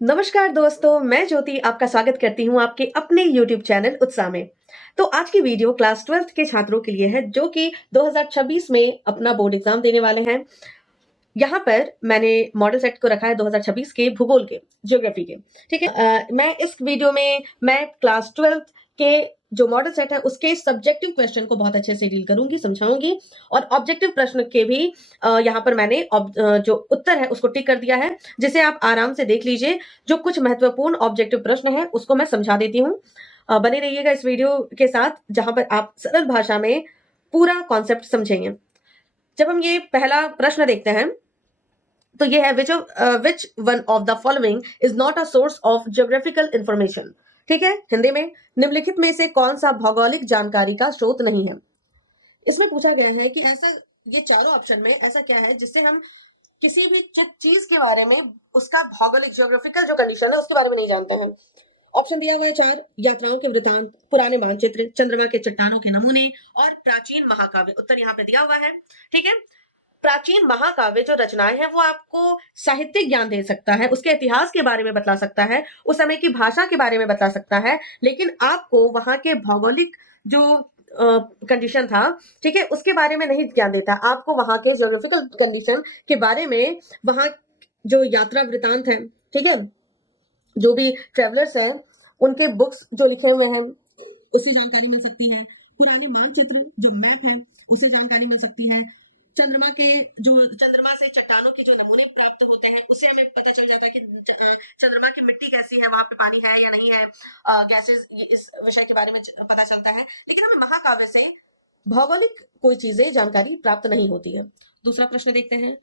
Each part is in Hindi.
नमस्कार दोस्तों, मैं ज्योति आपका स्वागत करती हूँ आपके अपने YouTube चैनल उत्साह में। तो आज की वीडियो क्लास 12th के छात्रों के लिए है जो कि 2026 में अपना बोर्ड एग्जाम देने वाले हैं। यहाँ पर मैंने मॉडल सेट को रखा है 2026 के भूगोल के, ज्योग्राफी के, ठीक है। मैं इस वीडियो में मैं क्लास 12th के जो मॉडल सेट है उसके सब्जेक्टिव क्वेश्चन को बहुत अच्छे से डील करूंगी, समझाऊंगी और ऑब्जेक्टिव प्रश्न के भी यहाँ पर मैंने जो उत्तर है उसको टिक कर दिया है, जिसे आप आराम से देख लीजिए। जो कुछ महत्वपूर्ण ऑब्जेक्टिव प्रश्न है उसको मैं समझा देती हूँ। बने रहिएगा इस वीडियो के साथ, जहां पर आप सरल भाषा में पूरा कॉन्सेप्ट समझेंगे। जब हम ये पहला प्रश्न देखते हैं तो ये है which one of the following is not a source of geographical information. ठीक है, हिंदी में निम्नलिखित में से कौन सा भौगोलिक जानकारी का स्रोत नहीं है। इसमें पूछा गया है कि ऐसा, ये चारों ऑप्शन में ऐसा क्या है जिससे हम किसी भी चीज के बारे में, उसका भौगोलिक ज्योग्राफिकल जो कंडीशन है उसके बारे में नहीं जानते हैं। ऑप्शन दिया हुआ है चार: यात्राओं के वृतांत, पुराने मानचित्र, चंद्रमा के चट्टानों के नमूने और प्राचीन महाकाव्य। उत्तर यहाँ पे दिया हुआ है। ठीक है, प्राचीन महाकाव्य जो रचनाएं हैं वो आपको साहित्यिक ज्ञान दे सकता है, उसके इतिहास के बारे में बता सकता है, उस समय की भाषा के बारे में बता सकता है, लेकिन आपको वहां के भौगोलिक जो कंडीशन था, ठीक है, उसके बारे में नहीं ज्ञान देता। आपको वहां के ज्योग्राफिकल कंडीशन के बारे में, वहां जो यात्रा वृतांत है, ठीक है, जो भी ट्रेवलर्स हैं उनके बुक्स जो लिखे हुए हैं उससे जानकारी मिल सकती है। पुराने मानचित्र जो मैप है उससे जानकारी मिल सकती है। चंद्रमा के जो चंद्रमा से चट्टानों के जो नमूने प्राप्त होते हैं उससे हमें पता चल जाता है कि चंद्रमा की मिट्टी कैसी है, वहां पे पानी है या नहीं है, गैसेस, इस विषय के बारे में पता चलता है। लेकिन हमें महाकाव्य से भौगोलिक कोई चीजें जानकारी प्राप्त नहीं होती है। दूसरा प्रश्न देखते हैं,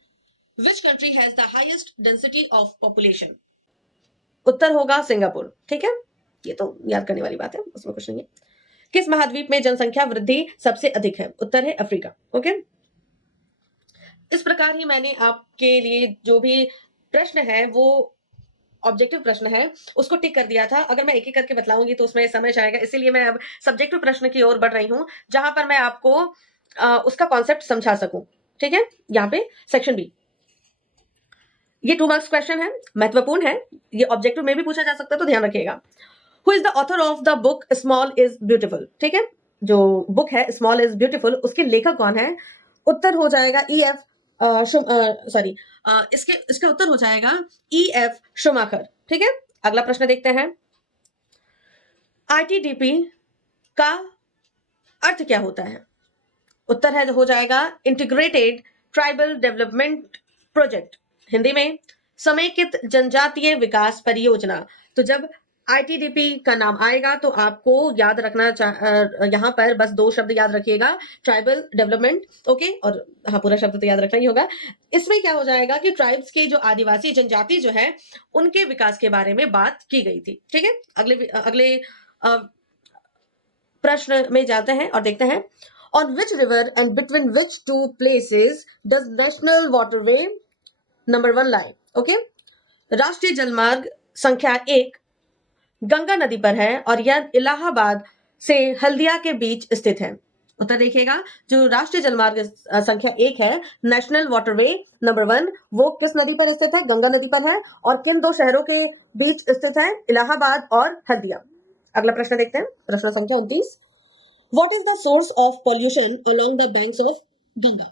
which country has the highest density of population. उत्तर होगा सिंगापुर। ठीक है, ये तो याद करने वाली बात है, उसमें कुछ नहीं है। किस महाद्वीप में जनसंख्या वृद्धि सबसे अधिक है। उत्तर है अफ्रीका। ओके, इस प्रकार ही मैंने आपके लिए जो भी प्रश्न है वो ऑब्जेक्टिव प्रश्न है उसको टिक कर दिया था। अगर मैं एक एक करके बतलाऊंगी तो उसमें समय जाएगा, इसीलिए मैं अब सब्जेक्टिव प्रश्न की ओर बढ़ रही हूं, जहां पर मैं आपको उसका कॉन्सेप्ट समझा सकूं। ठीक है, यहाँ पे सेक्शन बी, ये 2 मार्क्स क्वेश्चन है, महत्वपूर्ण है, ये ऑब्जेक्टिव में भी पूछा जा सकता है, तो ध्यान रखिएगा। Who is the author of the book small is beautiful. ठीक है, जो बुक है स्मॉल इज ब्यूटीफुल, उसके लेखक कौन है। उत्तर हो जाएगा ई एफ सॉरी इसके इसके उत्तर हो जाएगा ई एफ शुमाकर। ठीक है, अगला प्रश्न देखते हैं, आईटीडीपी का अर्थ क्या होता है। उत्तर है हो जाएगा integrated tribal development project, Hindi में समेकित जनजातीय विकास परियोजना। तो जब आईटीडीपी का नाम आएगा तो आपको याद रखना यहाँ पर बस 2 शब्द याद रखिएगा, ट्राइबल डेवलपमेंट, ओके, और हाँ पूरा शब्द तो याद रखना ही होगा। इसमें क्या हो जाएगा कि ट्राइब्स के जो आदिवासी जनजाति जो है उनके विकास के बारे में बात की गई थी। ठीक है, अगले अगले प्रश्न में जाते हैं और देखते हैं, on which river and between which two places does national waterway number 1 lie। Okay, राष्ट्रीय जलमार्ग संख्या 1 गंगा नदी पर है और यह इलाहाबाद से हल्दिया के बीच स्थित है। उत्तर देखिएगा, जो राष्ट्रीय जलमार्ग संख्या 1 है, नेशनल वाटरवे नंबर 1, वो किस नदी पर स्थित है, गंगा नदी पर है, और किन 2 शहरों के बीच स्थित है, इलाहाबाद और हल्दिया। अगला प्रश्न देखते हैं, प्रश्न संख्या 29, What is the source of pollution along the banks of Ganga.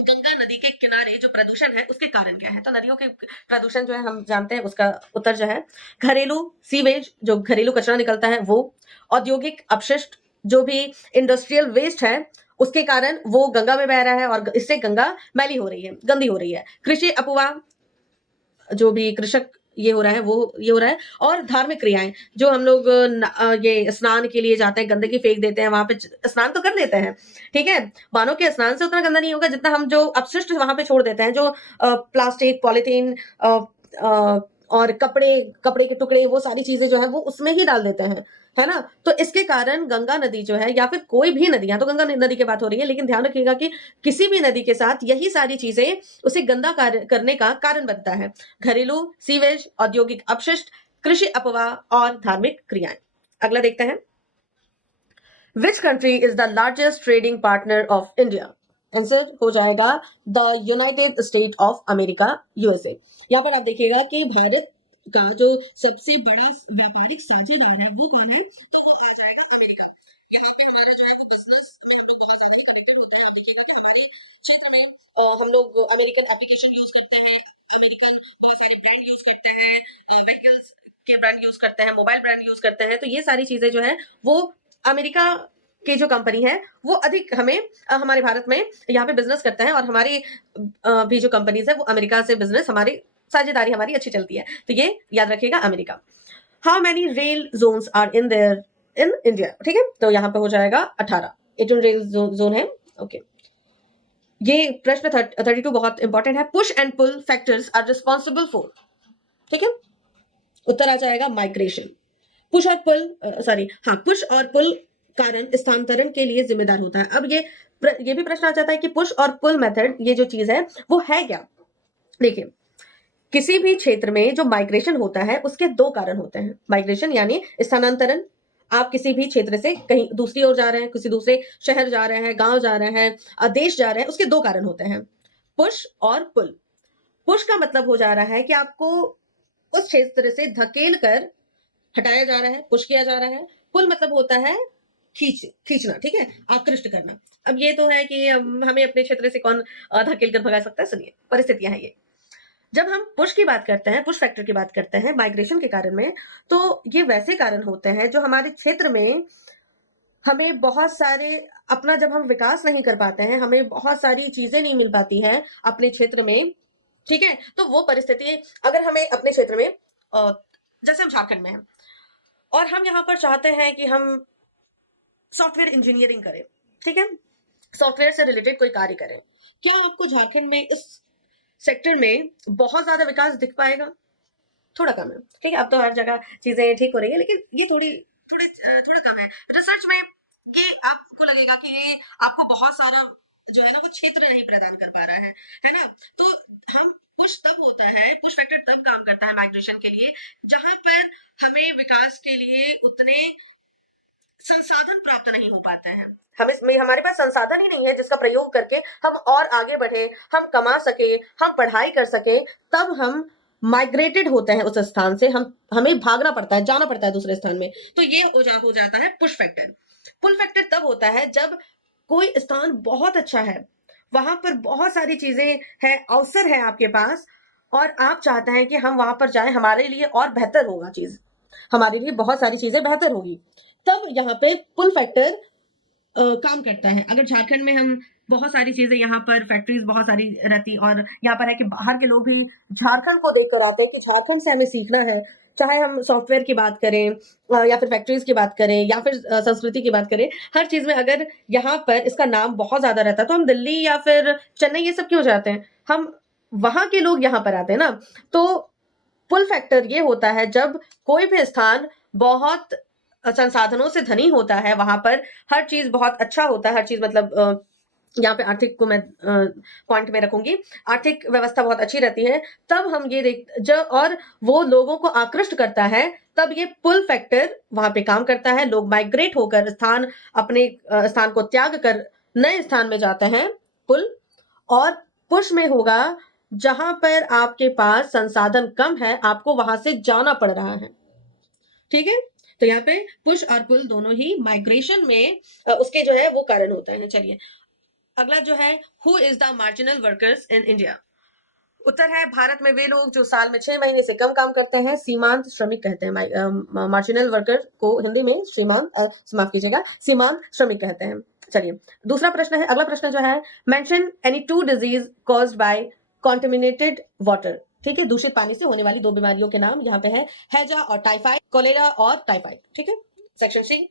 Ganga नदी के किनारे जो प्रदूषण है उसके कारण क्या है। तो नदियों के प्रदूषण जो है हम जानते हैं, उसका उत्तर जो है घरेलू सीवेज, जो घरेलू कचरा निकलता है वो, औद्योगिक अपशिष्ट, जो भी इंडस्ट्रियल वेस्ट है उसके कारण वो गंगा में बह रहा है और इससे गंगा मैली हो रही है, गंदी हो रही है। कृषि अपवाह, जो भी कृषक ये हो रहा है वो ये हो रहा है, और धार्मिक क्रियाएं, जो हम लोग ये स्नान के लिए जाते हैं, गंदगी फेंक देते हैं वहां पे, स्नान तो कर लेते हैं, ठीक है, मानो के स्नान से उतना गंदा नहीं होगा जितना हम जो अपशिष्ट वहां पे छोड़ देते हैं, जो प्लास्टिक, पॉलिथीन और कपड़े कपड़े के टुकड़े, वो सारी चीजें जो है वो उसमें ही डाल देते हैं, है ना। तो इसके कारण गंगा नदी जो है, या फिर कोई भी नदियां, तो गंगा नदी की बात हो रही है, लेकिन ध्यान रखिएगा कि किसी भी नदी के साथ यही सारी चीजें उसे गंदा करने का कारण बनता है। घरेलू सीवेज, औद्योगिक अपशिष्ट, कृषि अपवाह और धार्मिक क्रियाएं। अगला देखते हैं, which country is the largest trading partner of India. Answer हो जाएगा the United state of America, USA. यहाँ पर आप देखिएगा कि भारत का जो सबसे बड़ा व्यापारिक साझेदार है वो कौन है, तो वो आ जाएगा अमेरिका। यहाँ पे हमारे जो है बिजनेस में हम लोग बहुत ज्यादा ही कनेक्टेड होते हैं। आप देखिएगा कि हमारे क्षेत्र में हम लोग अमेरिकन एप्लीकेशन यूज करते हैं, अमेरिकन बहुत सारे ब्रांड यूज करते हैं, व्हीकल्स के ब्रांड यूज करते हैं, मोबाइल ब्रांड यूज करते हैं। तो ये सारी चीजें जो है वो अमेरिका की जो कंपनी है वो अधिक हमें हमारे भारत में यहाँ पे बिजनेस करते हैं, और हमारी भी जो कंपनीज है वो अमेरिका से बिजनेस, हमारी साझेदारी हमारी अच्छी चलती है। तो ये याद रखिएगा America. How many rail zones are in there in India, ठीक है, तो यहाँ पे हो जाएगा 18, 18 रेल जोन है। ओके, ये प्रश्न 32 बहुत इंपॉर्टेंट है। Push and pull factors are responsible for, ठीक है, उत्तर आ जाएगा माइग्रेशन। पुश और पुल हाँ, पुश और पुल कारण स्थानांतरण के लिए जिम्मेदार होता है। अब ये भी प्रश्न आ जाता है कि पुश और पुल मेथड ये जो चीज है वो है क्या। देखिए, किसी भी क्षेत्र में जो माइग्रेशन होता है उसके दो कारण होते हैं। माइग्रेशन यानी स्थानांतरण, आप किसी भी क्षेत्र से कहीं दूसरी ओर जा रहे हैं, किसी दूसरे शहर जा रहे हैं, गांव जा रहे हैं, देश जा रहे हैं, उसके दो कारण होते हैं, पुश और पुल। पुश का मतलब हो जा रहा है कि आपको उस क्षेत्र से धकेल कर हटाया जा रहा है, पुश किया जा रहा है। पुल मतलब होता है खींचना, ठीक है, आकृष्ट करना। अब ये तो है कि हमें अपने क्षेत्र से कौन धकेल कर भगा सकता है। सुनिए, परिस्थितियां हैं ये। जब हम पुश की बात करते हैं, पुश फैक्टर की बात करते हैं माइग्रेशन के कारण में, तो ये वैसे कारण होते हैं जो हमारे क्षेत्र में हमें बहुत सारे अपना जब हम विकास नहीं कर पाते हैं, हमें बहुत सारी चीजें नहीं मिल पाती हैं अपने क्षेत्र में, ठीक है, तो वो परिस्थिति अगर हमें अपने क्षेत्र में जैसे हम झारखंड में हैं और हम यहाँ पर चाहते हैं कि हम सॉफ्टवेयर इंजीनियरिंग करें, ठीक है, सॉफ्टवेयर से रिलेटेड कोई कार्य करें, क्या आपको झारखंड में इस सेक्टर में बहुत ज्यादा विकास दिख पाएगा? थोड़ा कम है, ठीक है। अब तो हर जगह चीजें ठीक हो रही है, लेकिन ये थोड़ा कम है। रिसर्च में ये आपको लगेगा कि ये आपको बहुत सारा जो है ना वो क्षेत्र नहीं प्रदान कर पा रहा है ना। तो हम पुश तब होता है, पुश फैक्टर तब काम करता है माइग्रेशन के लिए जहां पर हमें विकास के लिए उतने संसाधन प्राप्त नहीं हो पाते हैं। हमारे पास संसाधन ही नहीं है जिसका प्रयोग करके हम और आगे बढ़े, हम कमा सके, हम पढ़ाई कर सके, तब हम माइग्रेटेड होते हैं उस स्थान से, हमें भागना पड़ता है, जाना पड़ता है दूसरे स्थान में। तो ये हो जाता है पुश फैक्टर। पुल फैक्टर तब होता है जब कोई स्थान बहुत अच्छा है, वहां पर बहुत सारी चीजें हैं, अवसर है आपके पास, और आप चाहते हैं कि हम वहां पर जाएं, हमारे लिए और बेहतर होगा चीज, हमारे लिए बहुत सारी चीजें बेहतर होगी, तब यहाँ पे पुल फैक्टर काम करता है। अगर झारखंड में हम बहुत सारी चीजें, यहाँ पर फैक्ट्रीज बहुत सारी रहती, और यहाँ पर है कि बाहर के लोग भी झारखंड को देखकर आते हैं कि झारखंड से हमें सीखना है, चाहे हम सॉफ्टवेयर की बात करें या फिर फैक्ट्रीज की बात करें या फिर संस्कृति की बात करें, हर चीज में अगर यहाँ पर इसका नाम बहुत ज्यादा रहता है तो हम दिल्ली या फिर चेन्नई ये सब क्यों जाते हैं, हम वहां के लोग यहाँ पर आते हैं ना। तो पुल फैक्टर ये होता है जब कोई भी स्थान बहुत संसाधनों से धनी होता है, वहां पर हर चीज बहुत अच्छा होता है, हर चीज मतलब यहाँ पे आर्थिक को मैं पॉइंट में रखूंगी, आर्थिक व्यवस्था बहुत अच्छी रहती है, तब हम ये और वो लोगों को आकृष्ट करता है, तब ये पुल फैक्टर वहां पे काम करता है। लोग माइग्रेट होकर अपने स्थान को त्याग कर नए स्थान में जाते हैं, पुल। और पुश में होगा जहां पर आपके पास संसाधन कम है, आपको वहां से जाना पड़ रहा है, ठीक है। तो यहाँ पे पुश और पुल दोनों ही माइग्रेशन में उसके जो है वो कारण होता है। चलिए, अगला जो है, who is the marginal workers in India. उत्तर है, भारत में वे लोग जो साल में 6 महीने से कम काम करते हैं, सीमांत श्रमिक कहते हैं। मार्जिनल वर्कर को हिंदी में माफ कीजिएगा, सीमांत श्रमिक कहते हैं। चलिए, दूसरा प्रश्न है, अगला प्रश्न जो है, mention any 2 disease caused by contaminated water, ठीक है, दूषित पानी से होने वाली 2 बीमारियों के नाम। यहाँ पे है हैजा और टाइफाइड, कोलेरा और टाइफाइड, ठीक है। सेक्शन सी,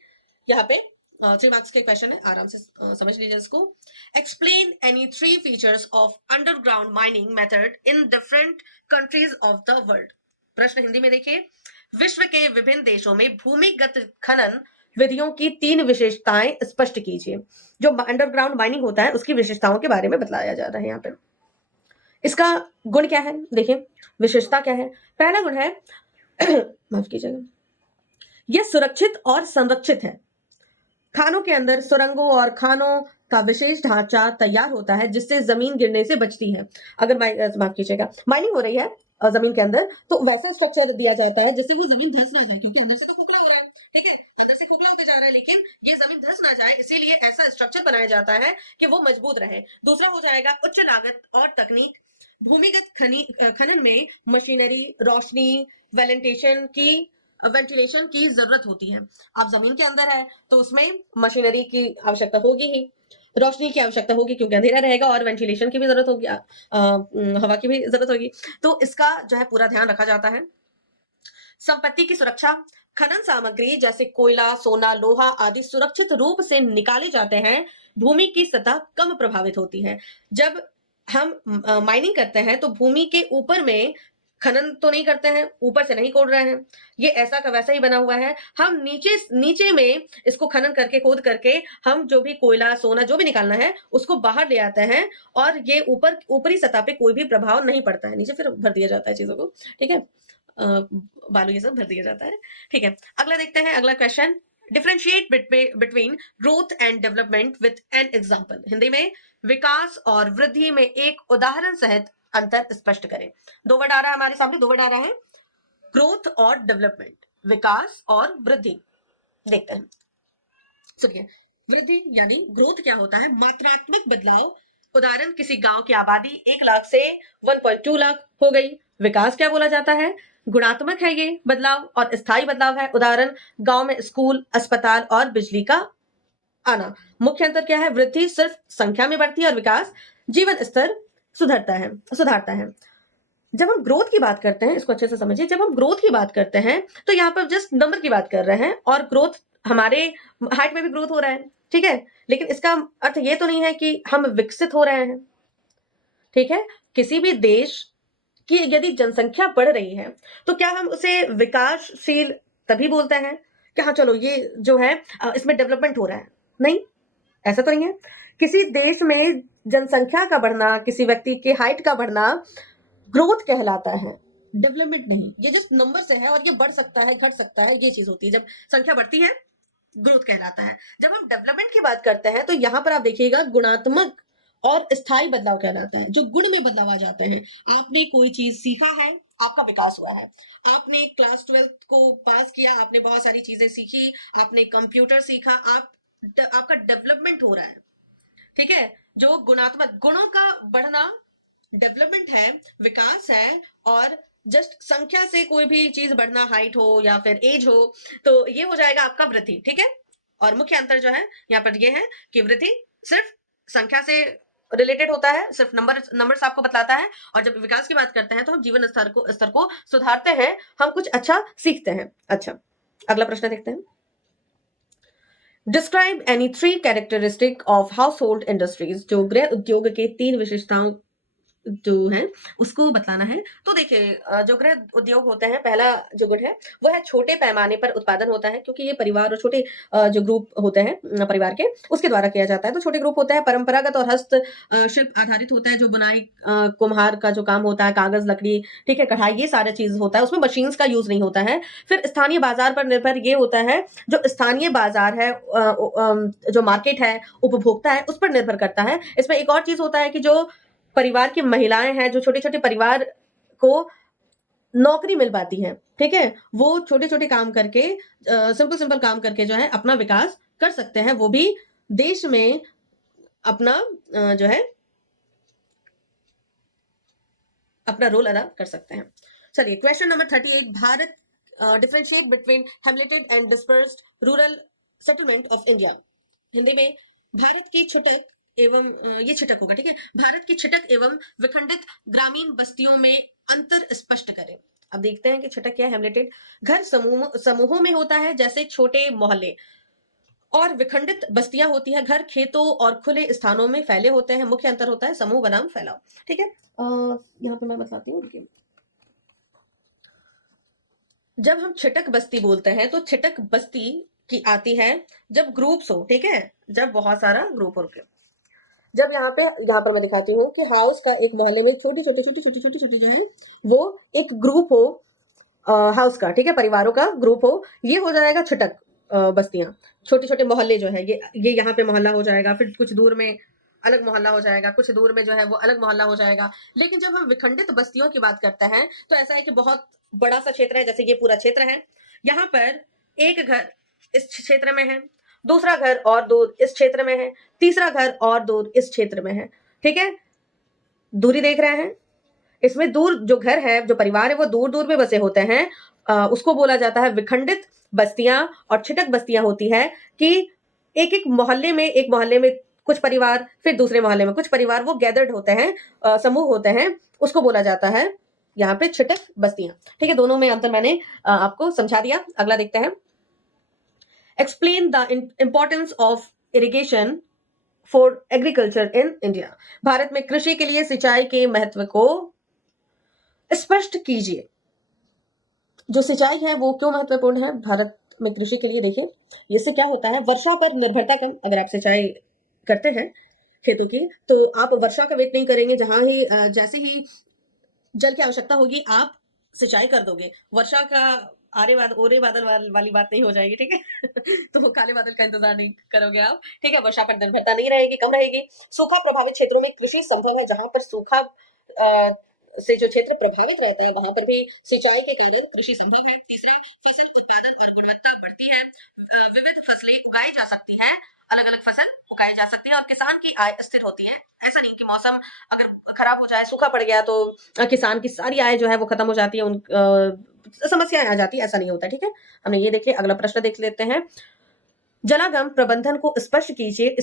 यहाँ पे 3 मार्क्स के क्वेश्चन है, आराम से समझ लीजिए इसको। Explain any 3 features of underground mining method in different countries of the world. प्रश्न हिंदी में देखिए, विश्व के विभिन्न देशों में भूमिगत खनन विधियों की 3 विशेषताएं स्पष्ट कीजिए। जो अंडरग्राउंड माइनिंग होता है उसकी विशेषताओं के बारे में बताया जा रहा है यहाँ पे। इसका गुण क्या है, देखिए, विशेषता क्या है। पहला गुण है माफ कीजिएगा, यह सुरक्षित और संरक्षित है। खानों के अंदर सुरंगों और खानों का विशेष ढांचा तैयार होता है जिससे जमीन गिरने से बचती है। अगर माफ कीजिएगा, माइनिंग हो रही है जमीन के अंदर, तो वैसा स्ट्रक्चर दिया जाता है जिससे वो जमीन धंस ना जाए, क्योंकि अंदर से तो खोखला हो रहा है, ठीक है, अंदर से खोखला होते जा रहा है, लेकिन ये जमीन धंस ना जाए इसीलिए ऐसा स्ट्रक्चर बनाया जाता है कि वो मजबूत रहे। दूसरा हो जाएगा उच्च लागत और तकनीक। भूमिगत खनन में मशीनरी, रोशनी, वेंटिलेशन की जरूरत होती है। आप जमीन के अंदर है तो उसमें मशीनरी की आवश्यकता होगी ही, रोशनी की आवश्यकता होगी क्योंकि अंधेरा रहेगा, और वेंटिलेशन की भी जरूरत होगी, हवा की भी जरूरत होगी। तो इसका जो है पूरा ध्यान रखा जाता है। संपत्ति की सुरक्षा। खनन सामग्री जैसे कोयला, सोना, लोहा आदि सुरक्षित रूप से निकाले जाते हैं, भूमि की सतह कम प्रभावित होती है। जब हम माइनिंग करते हैं तो भूमि के ऊपर में खनन तो नहीं करते हैं, ऊपर से नहीं खोद रहे हैं, ये ऐसा का वैसा ही बना हुआ है। हम नीचे नीचे में इसको खनन करके, खोद करके हम जो भी कोयला, सोना जो भी निकालना है उसको बाहर ले आते हैं, और ये ऊपरी सतह पे कोई भी प्रभाव नहीं पड़ता है, नीचे फिर भर दिया जाता है चीजों को, ठीक है, बालू ये सब भर दिया जाता है, ठीक है। अगला देखते हैं, अगला question, differentiate between growth and development with an example. Hindi में विकास और वृद्धि में एक उदाहरण सहित अंतर स्पष्ट करें। दो वर्ड आ रहा है हमारे सामने, दो वर्ड आ रहा है, ग्रोथ और डेवलपमेंट, विकास और वृद्धि। देखते हैं, सुनिए। वृद्धि यानी ग्रोथ क्या होता है? मात्रात्मक बदलाव। उदाहरण, किसी गांव की आबादी 1 लाख से 1.2 लाख हो गई। विकास क्या बोला जाता है? गुणात्मक है ये बदलाव और स्थायी बदलाव है। उदाहरण, गांव में स्कूल, अस्पताल और बिजली का आना। मुख्य अंतर क्या है? वृद्धि सिर्फ संख्या में बढ़ती है और विकास जीवन स्तर सुधारता है। जब हम ग्रोथ की बात करते हैं, इसको अच्छे से समझिए, जब हम ग्रोथ की बात करते हैं तो यहाँ पर जस्ट नंबर की बात कर रहे हैं, और ग्रोथ हमारे हाइट में भी ग्रोथ हो रहा है, ठीक है, लेकिन इसका अर्थ ये तो नहीं है कि हम विकसित हो रहे हैं, ठीक है। किसी भी देश की यदि जनसंख्या बढ़ रही है तो क्या हम उसे विकासशील तभी बोलते हैं कि हाँ चलो ये जो है इसमें डेवलपमेंट हो रहा है? नहीं, ऐसा तो नहीं है। किसी देश में जनसंख्या का बढ़ना, किसी व्यक्ति की हाइट का बढ़ना ग्रोथ कहलाता है, डेवलपमेंट नहीं। ये जस्ट नंबर से है और ये बढ़ सकता है, घट सकता है, ये चीज होती है। जब संख्या बढ़ती है ग्रोथ कहलाता है। जब हम डेवलपमेंट की बात करते हैं तो यहाँ पर आप देखिएगा गुणात्मक और स्थायी बदलाव कहलाता है, जो गुण में बदलाव आ जाते हैं। आपने कोई चीज सीखा है, आपका विकास हुआ है। आपने क्लास 12 को पास किया, आपने बहुत सारी चीजें सीखी, आपने कंप्यूटर सीखा, आपका डेवलपमेंट हो रहा है, ठीक है। जो गुणात्मक, गुणों का बढ़ना डेवलपमेंट है, विकास है, और जस्ट संख्या से कोई भी चीज बढ़ना, हाइट हो या फिर एज हो, तो ये हो जाएगा आपका वृद्धि, ठीक है। और मुख्य अंतर जो है यहाँ पर ये है कि वृद्धि सिर्फ संख्या से रिलेटेड होता है, सिर्फ नंबर्स आपको बतलाता है, और जब विकास की बात करते हैं तो हम जीवन स्तर को सुधारते हैं, हम कुछ अच्छा सीखते हैं। अच्छा, अगला प्रश्न देखते हैं। Describe any 3 characteristic of house hold industries. जो गृह उद्योग के 3 विशेषताओं जो है उसको बतलाना है। तो देखिए, जो गृह उद्योग होते हैं, पहला जो गुण है वो है छोटे पैमाने पर उत्पादन होता है, क्योंकि ये परिवार और छोटे जो ग्रुप होते हैं परिवार के, उसके द्वारा किया जाता है। तो छोटे ग्रुप होते हैं, परंपरागत और हस्त शिल्प आधारित होता है, जो बुनाई, कुम्हार का जो काम होता है, कागज, लकड़ी, ठीक है, कढ़ाई, ये सारा चीज होता है, उसमें मशीन्स का यूज नहीं होता है। फिर स्थानीय बाजार पर निर्भर ये होता है, जो स्थानीय बाजार है, जो मार्केट है, उपभोक्ता है, उस पर निर्भर करता है। इसमें एक और चीज होता है कि जो परिवार की महिलाएं हैं, जो छोटे छोटे परिवार को नौकरी मिल पाती है, ठीक है, वो छोटे छोटे काम करके, सिंपल काम करके जो है अपना विकास कर सकते हैं, वो भी देश में अपना जो है अपना रोल अदा कर सकते हैं। चलिए, question number 38, Bharat differentiate between hamleted and dispersed rural settlement of India. Hindi में भारत की छुटक एवं ये छिटक होगा, ठीक है, भारत की छिटक एवं विखंडित ग्रामीण बस्तियों में अंतर स्पष्ट करें। अब देखते हैं कि छिटक क्या है। हेमिलेटेड, घर समूहों में होता है, जैसे छोटे मोहल्ले, और विखंडित बस्तियां होती है, घर खेतों और खुले स्थानों में फैले होते हैं। मुख्य अंतर होता है समूह बनाम फैलाव, ठीक है। यहाँ पे मैं बताती हूँ, रुकिए। जब हम छिटक बस्ती बोलते हैं तो छिटक बस्ती की आती है जब ग्रुप्स हो, ठीक है, जब बहुत सारा ग्रुप हो। जब यहाँ पर मैं दिखाती हूँ कि हाउस का एक मोहल्ले में छोटी छोटी जो है वो एक ग्रुप हो, हाउस का, ठीक है, परिवारों का ग्रुप हो, ये हो जाएगा छिटक बस्तियां। छोटे छोटे मोहल्ले जो है, ये यहाँ पे मोहल्ला हो जाएगा, फिर कुछ दूर में अलग मोहल्ला हो जाएगा, कुछ दूर में जो है वो अलग मोहल्ला हो जाएगा। लेकिन जब हम विखंडित बस्तियों की बात करते हैं तो ऐसा है कि बहुत बड़ा सा क्षेत्र है, जैसे ये पूरा क्षेत्र है, यहाँ पर एक घर इस क्षेत्र में है, दूसरा घर और दूर इस क्षेत्र में है, तीसरा घर और दूर इस क्षेत्र में है। ठीक है, दूरी देख रहे हैं, इसमें दूर जो घर है, जो परिवार है, वो दूर दूर में बसे होते हैं। उसको बोला जाता है विखंडित बस्तियां। और छिटक बस्तियां होती है कि एक एक मोहल्ले में कुछ परिवार, फिर दूसरे मोहल्ले में कुछ परिवार, वो गैदर्ड होते हैं, समूह होते हैं, उसको बोला जाता है यहाँ पे छिटक बस्तियां। ठीक है, दोनों में अंतर मैंने आपको समझा दिया। अगला देखते हैं, explain the importance of irrigation for agriculture in India. Bharat में कृषि के लिए सिंचाई के महत्व को स्पष्ट कीजिए। जो सिंचाई है वो क्यों महत्वपूर्ण है भारत में कृषि के लिए? देखिए, इससे क्या होता है, वर्षा पर निर्भरता कम। अगर आप सिंचाई करते हैं खेतों की, तो आप वर्षा का वेट नहीं करेंगे, जैसे ही जल की आवश्यकता होगी आप सिंचाई कर दोगे। वर्षा का ओरे बादल वाली बात नहीं हो जाएगी। ठीक है तो वो काले बादल का इंतजार नहीं करोगे आप। ठीक है, वर्षा पर निर्भरता नहीं रहेगी, कम रहेगी। सूखा प्रभावित क्षेत्रों में कृषि संभव है। जहां पर सूखा से जो क्षेत्र प्रभावित रहते हैं वहां पर भी सिंचाई के कारण कृषि संभव है। तीसरा, फसल उत्पादन और गुणवत्ता बढ़ती है। विविध फसलें उगाई जा सकती है, अलग अलग फसल उगाई जा सकती है और किसान की आय स्थिर होती है। ऐसा नहीं कि मौसम अगर खराब हो जाए, सूखा पड़ गया, तो किसान की सारी आय जो है वो खत्म हो जाती है, समस्याएं आ जाती है, ऐसा नहीं होता। ठीक है, हमने ये देखिए। अगला प्रश्न देख लेते हैं, जलागम प्रबंधन को स्पष्ट कीजिए,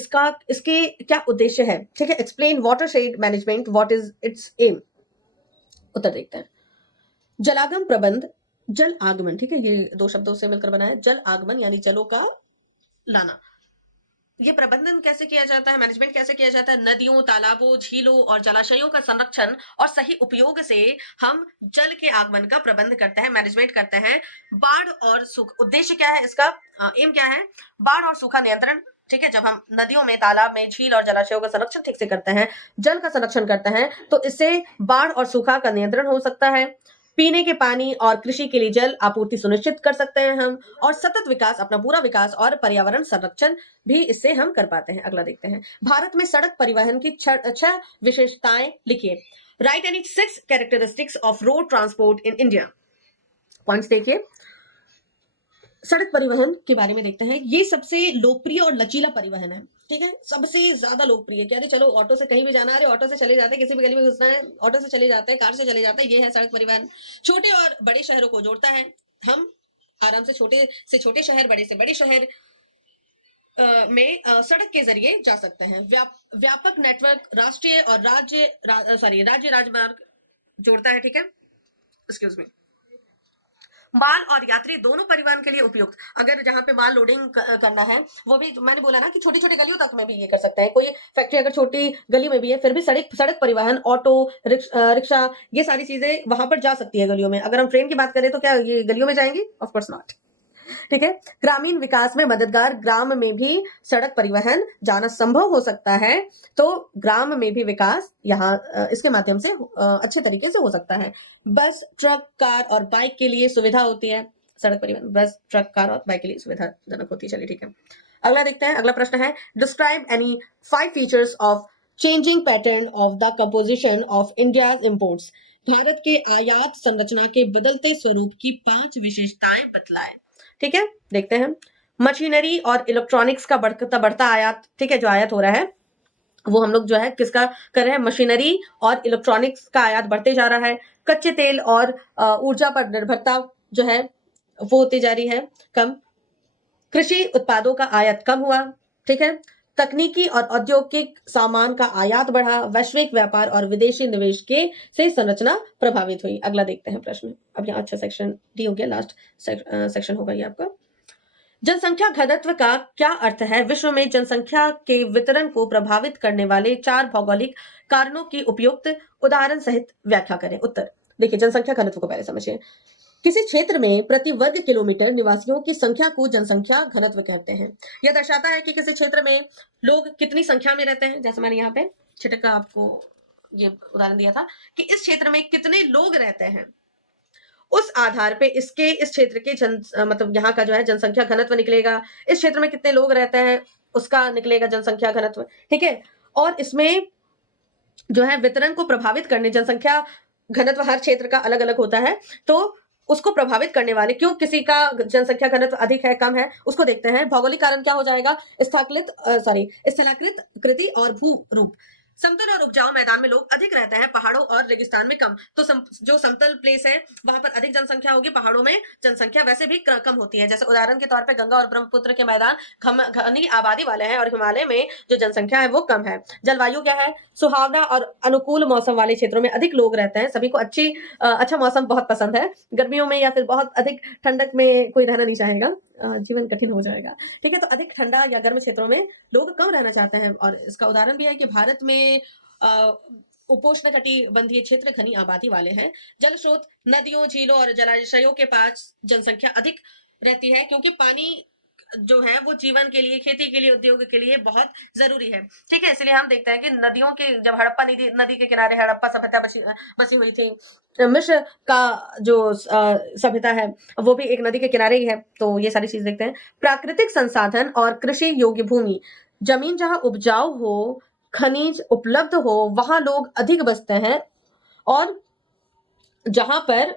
इसके क्या उद्देश्य है? ठीक है, explain watershed management, what is its aim. उत्तर देखते हैं, जलागम प्रबंध, जल आगमन, ठीक है, ये दो शब्दों से मिलकर बना है। जल आगमन यानी जलों का लाना। ये प्रबंधन कैसे किया जाता है, मैनेजमेंट कैसे किया जाता है? नदियों, तालाबों, झीलों और जलाशयों का संरक्षण और सही उपयोग से हम जल के आगमन का प्रबंध करते हैं, मैनेजमेंट करते हैं। बाढ़ और सूखा, उद्देश्य क्या है इसका, एम क्या है? बाढ़ और सूखा नियंत्रण। ठीक है, जब हम नदियों में, तालाब में, झील और जलाशयों का संरक्षण ठीक से करते हैं, जल का संरक्षण करते हैं, तो इससे बाढ़ और सूखा का नियंत्रण हो सकता है। पीने के पानी और कृषि के लिए जल आपूर्ति सुनिश्चित कर सकते हैं हम। और सतत विकास, अपना पूरा विकास और पर्यावरण संरक्षण भी इससे हम कर पाते हैं। अगला देखते हैं, भारत में सड़क परिवहन की छह विशेषताएं लिखिए। Right any 6 characteristics of road transport in India. Points देखिए, सड़क परिवहन के बारे में देखते हैं। ये सबसे लोकप्रिय और लचीला परिवहन है। ठीक है, सबसे ज्यादा लोकप्रिय। क्या, चलो ऑटो से कहीं भी जाना है, ऑटो से चले जाते हैं, किसी भी गली में घुसना है ऑटो से चले जाते हैं, कार से चले जाते हैं। ये है सड़क परिवहन। छोटे और बड़े शहरों को जोड़ता है। हम आराम से छोटे शहर, बड़े से बड़े शहर में सड़क के जरिए जा सकते हैं। व्यापक नेटवर्क राष्ट्रीय और राज्य राजमार्ग जोड़ता है। ठीक है, एक्सक्यूज मी। माल और यात्री दोनों परिवहन के लिए उपयुक्त। अगर जहां पे माल लोडिंग करना है, वो भी मैंने बोला ना कि छोटी छोटी गलियों तक में भी ये कर सकते हैं। कोई फैक्ट्री अगर छोटी गली में भी है, फिर भी सड़क सड़क परिवहन, ऑटो, रिक्शा, ये सारी चीजें वहां पर जा सकती है गलियों में। अगर हम ट्रेन की बात करें तो क्या ये गलियों में जाएंगी? Of course not. ठीक है, ग्रामीण विकास में मददगार, ग्राम में भी सड़क परिवहन जाना संभव हो सकता है। तो ग्राम में भी विकास यहाँ इसके माध्यम से अच्छे तरीके से हो सकता है। बस, ट्रक, कार और बाइक के लिए सुविधा होती है। सड़क परिवहन बस, ट्रक, कार और बाइक के लिए सुविधाजनक होती है। चलिए ठीक है, अगला देखते हैं। अगला प्रश्न है, describe any 5 features of changing pattern of the composition of India's imports. Bharat के आयात संरचना के बदलते स्वरूप की 5 विशेषताएं बतलाएं। ठीक है, देखते हैं। मशीनरी और इलेक्ट्रॉनिक्स का बढ़ता आयात। ठीक है, जो आयात हो रहा है वो हम लोग जो है किसका कर रहे हैं? मशीनरी और इलेक्ट्रॉनिक्स का आयात बढ़ते जा रहा है। कच्चे तेल और ऊर्जा पर निर्भरता जो है वो होती जा रही है कम। कृषि उत्पादों का आयात कम हुआ। ठीक है, तकनीकी और औद्योगिक सामान का आयात बढ़ा। वैश्विक व्यापार और विदेशी निवेश के से संरचना प्रभावित हुई। अगला देखते हैं प्रश्न। अब यहाँ अच्छा सेक्शन डी हो गया, लास्ट सेक्शन होगा ये आपका। जनसंख्या घनत्व का क्या अर्थ है? विश्व में जनसंख्या के वितरण को प्रभावित करने वाले 4 भौगोलिक कारणों की उपयुक्त उदाहरण सहित व्याख्या करें। उत्तर देखिए, जनसंख्या घनत्व को पहले समझिए। किसी क्षेत्र में प्रति वर्ग किलोमीटर निवासियों की संख्या को जनसंख्या घनत्व कहते हैं। यह दर्शाता है कि किसी क्षेत्र में लोग कितनी संख्या में रहते हैं। जैसे मैंने यहाँ पे छिटक का आपको ये उदाहरण दिया था कि इस क्षेत्र में कितने लोग रहते हैं, उस आधार पे इस क्षेत्र के मतलब यहाँ का जो है जनसंख्या घनत्व निकलेगा। इस क्षेत्र में कितने लोग रहते हैं उसका निकलेगा जनसंख्या घनत्व। ठीक है, और इसमें जो है वितरण को प्रभावित करने, जनसंख्या घनत्व हर क्षेत्र का अलग अलग होता है, तो उसको प्रभावित करने वाले, क्यों किसी का जनसंख्या घनत्व अधिक है कम है उसको देखते हैं। भौगोलिक कारण क्या हो जाएगा, स्थलाकृत कृति और भू रूप। समतल और उपजाऊ मैदान में लोग अधिक रहते हैं, पहाड़ों और रेगिस्तान में कम। तो जो समतल प्लेस है वहां पर अधिक जनसंख्या होगी, पहाड़ों में जनसंख्या वैसे भी कम होती है। जैसे उदाहरण के तौर पे गंगा और ब्रह्मपुत्र के मैदान घनी आबादी वाले हैं और हिमालय में जो जनसंख्या है वो कम है। जलवायु क्या है, सुहावना और अनुकूल मौसम वाले क्षेत्रों में अधिक लोग रहते हैं। सभी को अच्छा मौसम बहुत पसंद है। गर्मियों में या फिर बहुत अधिक ठंडक में कोई रहना नहीं चाहेगा, जीवन कठिन हो जाएगा। ठीक है, तो अधिक ठंडा या गर्म क्षेत्रों में लोग कम रहना चाहते हैं। और इसका उदाहरण भी है कि भारत में उपोष्ण कटिबंधीय क्षेत्र घनी आबादी वाले हैं। जल स्रोत नदियों, झीलों और जलाशयों के पास जनसंख्या अधिक रहती है, क्योंकि पानी जो है वो जीवन के लिए, खेती के लिए, उद्योग के लिए बहुत जरूरी है। ठीक है, इसलिए हम देखते हैं कि नदियों के, जब हड़प्पा नदी के किनारे हड़प्पा सभ्यता बसी हुई थी, मिस्र का जो सभ्यता है वो भी एक नदी के किनारे ही है। तो ये सारी चीज देखते हैं। प्राकृतिक संसाधन और कृषि योग्य भूमि, जमीन जहां उपजाऊ हो, खनिज उपलब्ध हो, वहां लोग अधिक बसते हैं। और जहां पर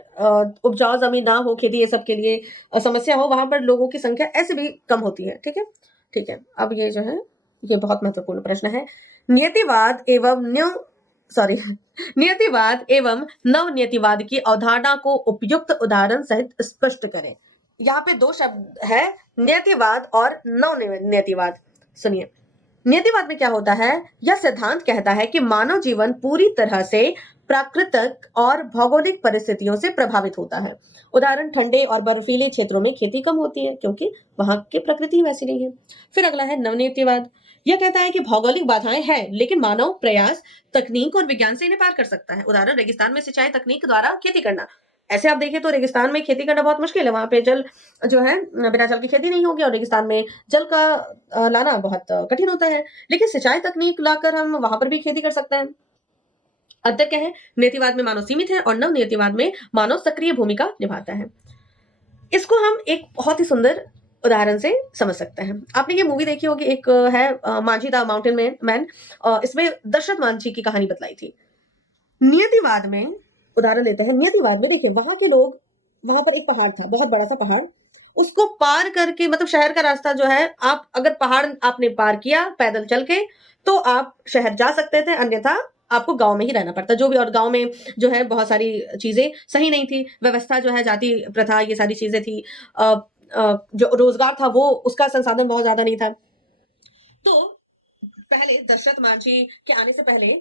उपजाऊ जमीन ना हो, खेती ये सब के लिए समस्या हो, वहां पर लोगों की संख्या ऐसे भी कम होती है। ठीक है, ठीक है। अब ये जो है ये बहुत महत्वपूर्ण प्रश्न है। नियतिवाद एवं न्यू सॉरी नियतिवाद एवं नवनियतिवाद की अवधारणा को उपयुक्त उदाहरण सहित स्पष्ट करें। यहाँ पे दो शब्द है, नियतिवाद और नवनियतिवाद। सुनिए, नियतिवाद में क्या होता है, यह सिद्धांत कहता है कि मानव जीवन पूरी तरह से प्राकृतिक और भौगोलिक परिस्थितियों से प्रभावित होता है। उदाहरण, ठंडे और बर्फीले क्षेत्रों में खेती कम होती है क्योंकि वहां की प्रकृति वैसी नहीं है। फिर अगला है नवनियतिवाद। यह कहता है कि भौगोलिक बाधाएं हैं लेकिन मानव प्रयास, तकनीक और विज्ञान से इन्हें पार कर सकता है। उदाहरण, रेगिस्तान में सिंचाई तकनीक द्वारा खेती करना। ऐसे आप देखिए तो रेगिस्तान में खेती करना बहुत मुश्किल है, वहां पे जल जो है, बिना जल की खेती नहीं होगी, और रेगिस्तान में जल का लाना बहुत कठिन होता है। लेकिन सिंचाई तकनीक लाकर हम वहां पर भी खेती कर सकते हैं। अंतर क्या है, नियतिवाद में मानव सीमित है और नव नियतिवाद में मानव सक्रिय भूमिका निभाता है। इसको हम एक बहुत ही सुंदर उदाहरण से समझ सकते हैं। आपने ये मूवी देखी होगी, एक है मांझी द माउंटेन मैन। इसमें दशरथ मांझी की कहानी बतलाई थी। नियतिवाद में उदाहरण लेते हैं, नियतिवाद में देखिए वहां के लोग, वहां पर एक पहाड़ था, बहुत बड़ा सा पहाड़, उसको पार करके, मतलब शहर का रास्ता जो है, आप अगर पहाड़ आपने पार किया पैदल चल के तो आप शहर जा सकते थे, अन्यथा आपको गांव में ही रहना पड़ता। जो भी, और गांव में जो है बहुत सारी चीजें सही नहीं थी, व्यवस्था जो है, जाति प्रथा, ये सारी चीजें थी। जो रोजगार था वो, उसका संसाधन बहुत ज्यादा नहीं था। तो पहले दशरथ मांझी के आने से पहले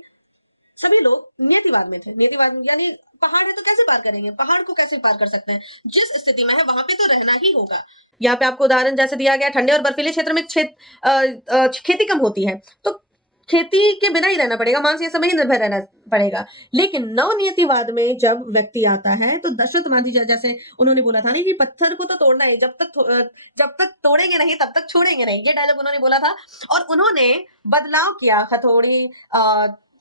सभी लोग नियतिवाद में थे। नियतिवाद यानी पहाड़ है तो कैसे पार करेंगे, पहाड़ को कैसे पार कर सकते हैं, जिस स्थिति में है वहां पे तो रहना ही होगा। यहाँ पे आपको उदाहरण जैसे दिया गया, ठंडे और बर्फीले क्षेत्र में खेती कम होती है तो खेती के बिना ही रहना पड़ेगा, मांस ये समय ही निर्भर रहना पड़ेगा। लेकिन नवनियतिवाद में जब व्यक्ति आता है तो दशरथ मांझी जैसे उन्होंने बोला था नहीं कि पत्थर को तो तोड़ना है, जब तक तोड़ेंगे नहीं तब तक छोड़ेंगे नहीं, ये डायलॉग उन्होंने बोला था। और उन्होंने बदलाव किया, हथौड़ी,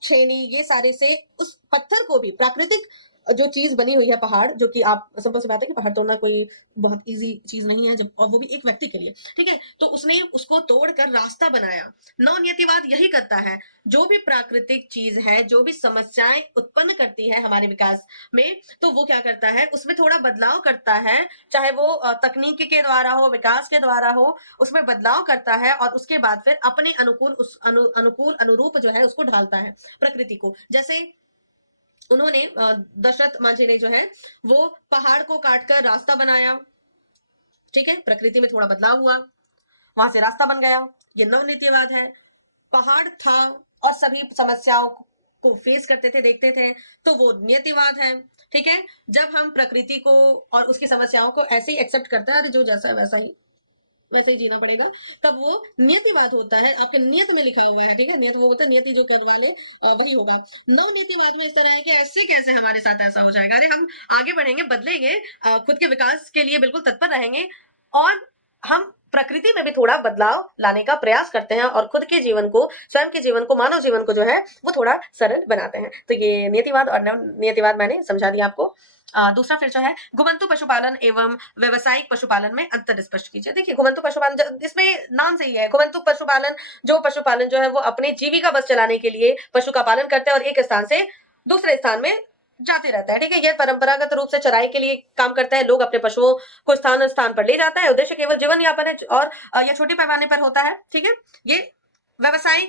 छेनी, ये सारे से उस पत्थर को भी, प्राकृतिक जो चीज बनी हुई है पहाड़, जो कि आप सिंपल सी बात है कि पहाड़ तोड़ना कोई बहुत इजी चीज नहीं है, जब, और वो भी एक व्यक्ति के लिए। ठीक है, तो उसने उसको तोड़कर रास्ता बनाया। नवनियतिवाद यही करता है, जो भी प्राकृतिक चीज है, जो भी समस्याएं उत्पन्न करती है हमारे विकास में, तो वो क्या करता है, उसमें थोड़ा बदलाव करता है। चाहे वो तकनीक के द्वारा हो, विकास के द्वारा हो, उसमें बदलाव करता है और उसके बाद फिर अपने अनुकूल, उस अनुकूल अनुरूप जो है उसको ढालता है प्रकृति को। जैसे उन्होंने दशरथ मांझी ने जो है वो पहाड़ को काटकर रास्ता बनाया। ठीक है, प्रकृति में थोड़ा बदलाव हुआ, वहां से रास्ता बन गया, ये नवनीतिवाद है। पहाड़ था और सभी समस्याओं को फेस करते थे, देखते थे, तो वो नियतिवाद है। ठीक है, जब हम प्रकृति को और उसकी समस्याओं को ऐसे ही एक्सेप्ट करते हैं, जो जैसा वैसे ही जीना पड़ेगा, तब वो नियतिवाद होता है। आपके नियत में लिखा हुआ है। ठीक है, नियत वो होता है, नियति जो करवा ले वही होगा। नवनीतिवाद में इस तरह है कि ऐसे कैसे हमारे साथ ऐसा हो जाएगा, अरे हम आगे बढ़ेंगे, बदलेंगे, खुद के विकास के लिए बिल्कुल तत्पर रहेंगे, और हम प्रकृति में भी थोड़ा बदलाव लाने का प्रयास करते हैं और खुद के जीवन को, स्वयं के जीवन को, मानव जीवन को जो है वो थोड़ा सरल बनाते हैं। तो ये नियतिवाद और नव नियतिवाद मैंने समझा दिया आपको। दूसरा फिर जो है घुमंतु पशुपालन एवं व्यवसायिक पशुपालन में अंतर स्पष्ट कीजिए। देखिए घुमंतु पशुपालन, इसमें नाम से ही है घुमंतु पशुपालन, जो पशुपालन जो है वो अपने जीविका बस चलाने के लिए पशु का पालन करते हैं और एक स्थान से दूसरे स्थान में जाते रहता है। ठीक है, यह परंपरागत रूप से चराई के लिए काम करता है। लोग अपने पशुओं को स्थान स्थान पर ले जाता है, उद्देश्य केवल जीवन यापन है और यह छोटे पैमाने पर होता है। ठीक है, ये व्यवसाय,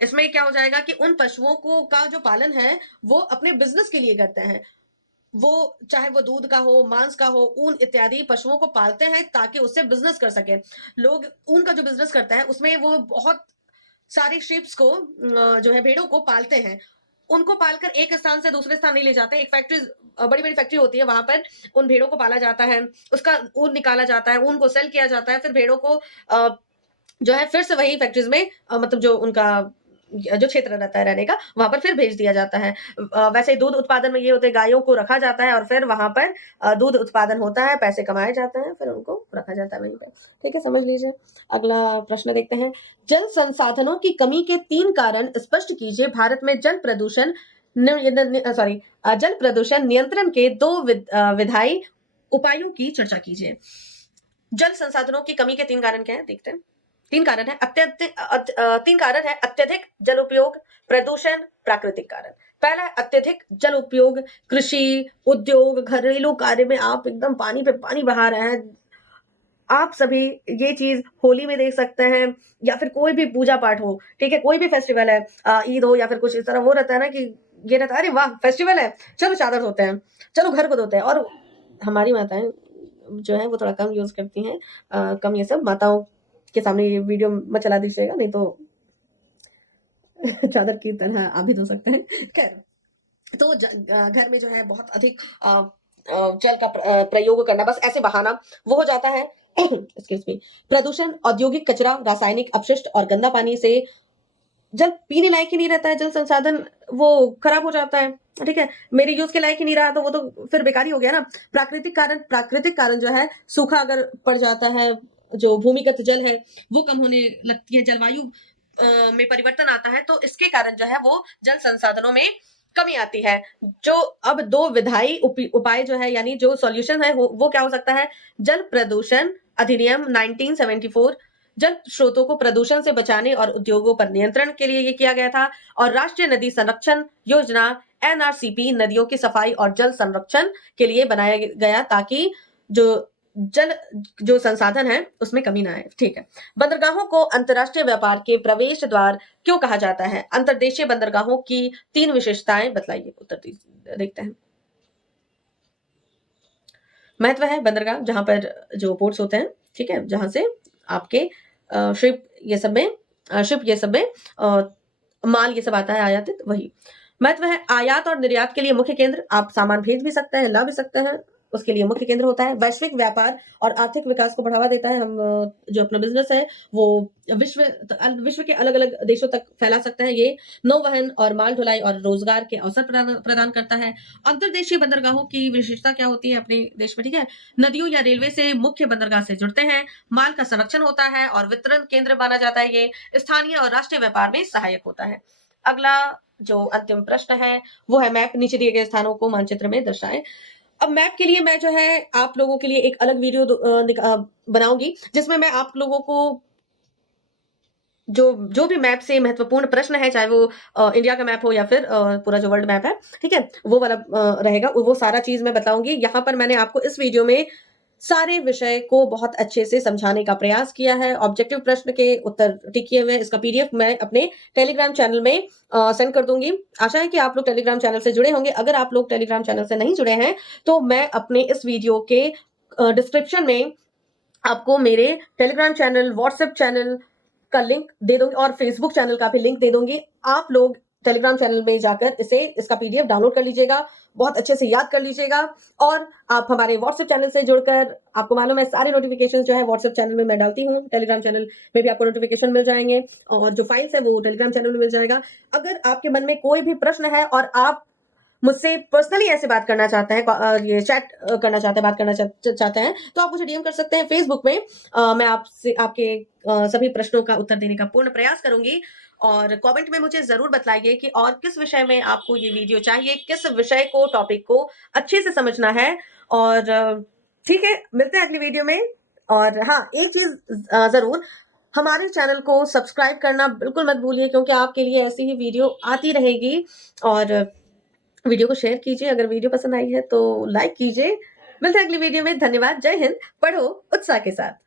इसमें क्या हो जाएगा कि उन पशुओं को का जो पालन है वो अपने बिजनेस के लिए करते हैं। वो चाहे वो दूध का हो, मांस का हो, ऊन इत्यादि पशुओं को पालते हैं ताकि उससे बिजनेस कर सके। लोग ऊन का जो बिजनेस करता है उसमें वो बहुत सारी शिप्स को जो है भेड़ों को पालते हैं। उनको पालकर एक स्थान से दूसरे स्थान नहीं ले जाते। एक फैक्ट्री, बड़ी-बड़ी फैक्ट्री होती है, वहां पर उन भेड़ों को पाला जाता है, उसका ऊन निकाला जाता है, ऊन को सेल किया जाता है, फिर भेड़ों को जो है फिर से वही फैक्ट्रीज में मतलब जो उनका जो क्षेत्र रहता है रहने का, वहां पर फिर भेज दिया जाता है। वैसे ही दूध उत्पादन में ये होते हैं, गायों को रखा जाता है और फिर वहां पर दूध उत्पादन होता है, पैसे कमाए जाते हैं, फिर उनको रखा जाता है वहीं पे। ठीक है, समझ लीजिए। अगला प्रश्न देखते हैं। जल संसाधनों की कमी के 3 कारण स्पष्ट कीजिए। भारत में जल प्रदूषण जल प्रदूषण नियंत्रण के 2 विधायी उपायों की चर्चा कीजिए। जल संसाधनों की कमी के 3 कारण क्या है, देखते हैं। 3 कारण है अत्यधिक जल उपयोग, प्रदूषण, प्राकृतिक कारण। पहला है अत्यधिक जल उपयोग। कृषि, उद्योग, घरेलू कार्य में आप एकदम पानी पे पानी बहा रहे हैं। आप सभी ये चीज होली में देख सकते हैं या फिर कोई भी पूजा पाठ हो, ठीक है, कोई भी फेस्टिवल है, ईद हो या फिर कुछ इस तरह, वो रहता है ना कि ये रहता है, अरे वाह फेस्टिवल है, चलो चादर धोते हैं, चलो घर को धोते हैं। और हमारी माताएं जो है वो थोड़ा कम यूज करती हैं, कम ये सब। माताओं के सामने ये वीडियो मत चला दीजिएगा, नहीं तो चादर की तरह आप भी धो सकते हैं। खैर, तो घर में जो है बहुत अधिक जल का प्रयोग करना, बस ऐसे बहाना वो हो जाता है। Excuse me. प्रदूषण, औद्योगिक कचरा, रासायनिक अपशिष्ट और गंदा पानी से जल पीने लायक ही नहीं रहता है। जल संसाधन वो खराब हो जाता है। ठीक है, मेरे यूज के लायक ही नहीं रहा तो वो तो फिर बेकार ही हो गया ना। प्राकृतिक कारण जो है, सूखा अगर पड़ जाता है, जो भूमिगत जल है वो कम होने लगती है, जलवायु में परिवर्तन आता है, तो इसके कारण जो है वो जल संसाधनों में कमी आती है। जो अब 2 विधायी उपाय जो है, यानी जो सॉल्यूशन है वो क्या हो सकता है। जल प्रदूषण अधिनियम 1974 जल स्रोतों को प्रदूषण से बचाने और उद्योगों पर नियंत्रण के लिए ये किया गया था। और राष्ट्रीय नदी संरक्षण योजना एनआरसीपी नदियों की सफाई और जल संरक्षण के लिए बनाया गया ताकि जो संसाधन है उसमें कमी ना आए। ठीक है, बंदरगाहों को अंतरराष्ट्रीय व्यापार के प्रवेश द्वार क्यों कहा जाता है। अंतर्देशीय बंदरगाहों की 3 विशेषताएं बताइए। उत्तर देखते हैं। महत्व है बंदरगाह, जहां पर जो पोर्ट्स होते हैं, ठीक है, जहां से आपके शिप ये सब में माल ये सब आता है आयातित, वही महत्व है। आयात और निर्यात के लिए मुख्य केंद्र, आप सामान भेज भी सकते हैं, ला भी सकते हैं, उसके लिए मुख्य केंद्र होता है। वैश्विक व्यापार और आर्थिक विकास को बढ़ावा देता है। हम जो अपना बिजनेस है वो विश्व के अलग अलग देशों तक फैला सकते हैं। ये नौवहन और माल ढुलाई और रोजगार के अवसर प्रदान करता है। अंतर्देशीय बंदरगाहों की विशेषता क्या होती है अपने देश में, ठीक है, नदियों या रेलवे से मुख्य बंदरगाह से जुड़ते हैं, माल का संरक्षण होता है और वितरण केंद्र माना जाता है। ये स्थानीय और राष्ट्रीय व्यापार में सहायक होता है। अगला जो अंतिम प्रश्न है वो है मैप, नीचे दिए गए स्थानों को मानचित्र में दर्शाएं। अब मैप के लिए मैं जो है आप लोगों के लिए एक अलग वीडियो बनाऊंगी, जिसमें मैं आप लोगों को जो भी मैप से महत्वपूर्ण प्रश्न है, चाहे वो इंडिया का मैप हो या फिर पूरा जो वर्ल्ड मैप है, ठीक है, वो वाला रहेगा, वो सारा चीज मैं बताऊंगी। यहाँ पर मैंने आपको इस वीडियो में सारे विषय को बहुत अच्छे से समझाने का प्रयास किया है। ऑब्जेक्टिव प्रश्न के उत्तर टिके हुए, इसका पीडीएफ मैं अपने टेलीग्राम चैनल में सेंड कर दूंगी। आशा है कि आप लोग टेलीग्राम चैनल से जुड़े होंगे। अगर आप लोग टेलीग्राम चैनल से नहीं जुड़े हैं तो मैं अपने इस वीडियो के डिस्क्रिप्शन में आपको मेरे टेलीग्राम चैनल, व्हाट्सएप चैनल का लिंक दे दूंगी और फेसबुक चैनल का भी लिंक दे दूंगी। आप लोग टेलीग्राम चैनल में जाकर इसका पीडीएफ डाउनलोड कर लीजिएगा, बहुत अच्छे से याद कर लीजिएगा। और आप हमारे व्हाट्सएप चैनल से जुड़कर, आपको मालूम है सारे नोटिफिकेशन जो है व्हाट्सएप चैनल में मैं डालती हूँ, टेलीग्राम चैनल में भी आपको नोटिफिकेशन मिल जाएंगे और जो फाइल्स है वो टेलीग्राम चैनल में मिल जाएगा। अगर आपके मन में कोई भी प्रश्न है और आप मुझसे पर्सनली ऐसे बात करना चाहते हैं, ये चैट करना चाहते हैं, बात करना चाहते हैं, तो आप मुझे डीएम कर सकते हैं फेसबुक में। मैं आपसे आपके सभी प्रश्नों का उत्तर देने का पूर्ण प्रयास करूँगी और कमेंट में मुझे ज़रूर बतलाइए कि और किस विषय में आपको ये वीडियो चाहिए, किस विषय को, टॉपिक को अच्छे से समझना है और ठीक है, मिलते हैं अगली वीडियो में। और हाँ, एक चीज़ ज़रूर, हमारे चैनल को सब्सक्राइब करना बिल्कुल मत भूलिए क्योंकि आपके लिए ऐसी ही वीडियो आती रहेगी और वीडियो को शेयर कीजिए। अगर वीडियो पसंद आई है तो लाइक कीजिए। मिलते हैं अगली वीडियो में। धन्यवाद। जय हिंद। पढ़ो उत्साह के साथ।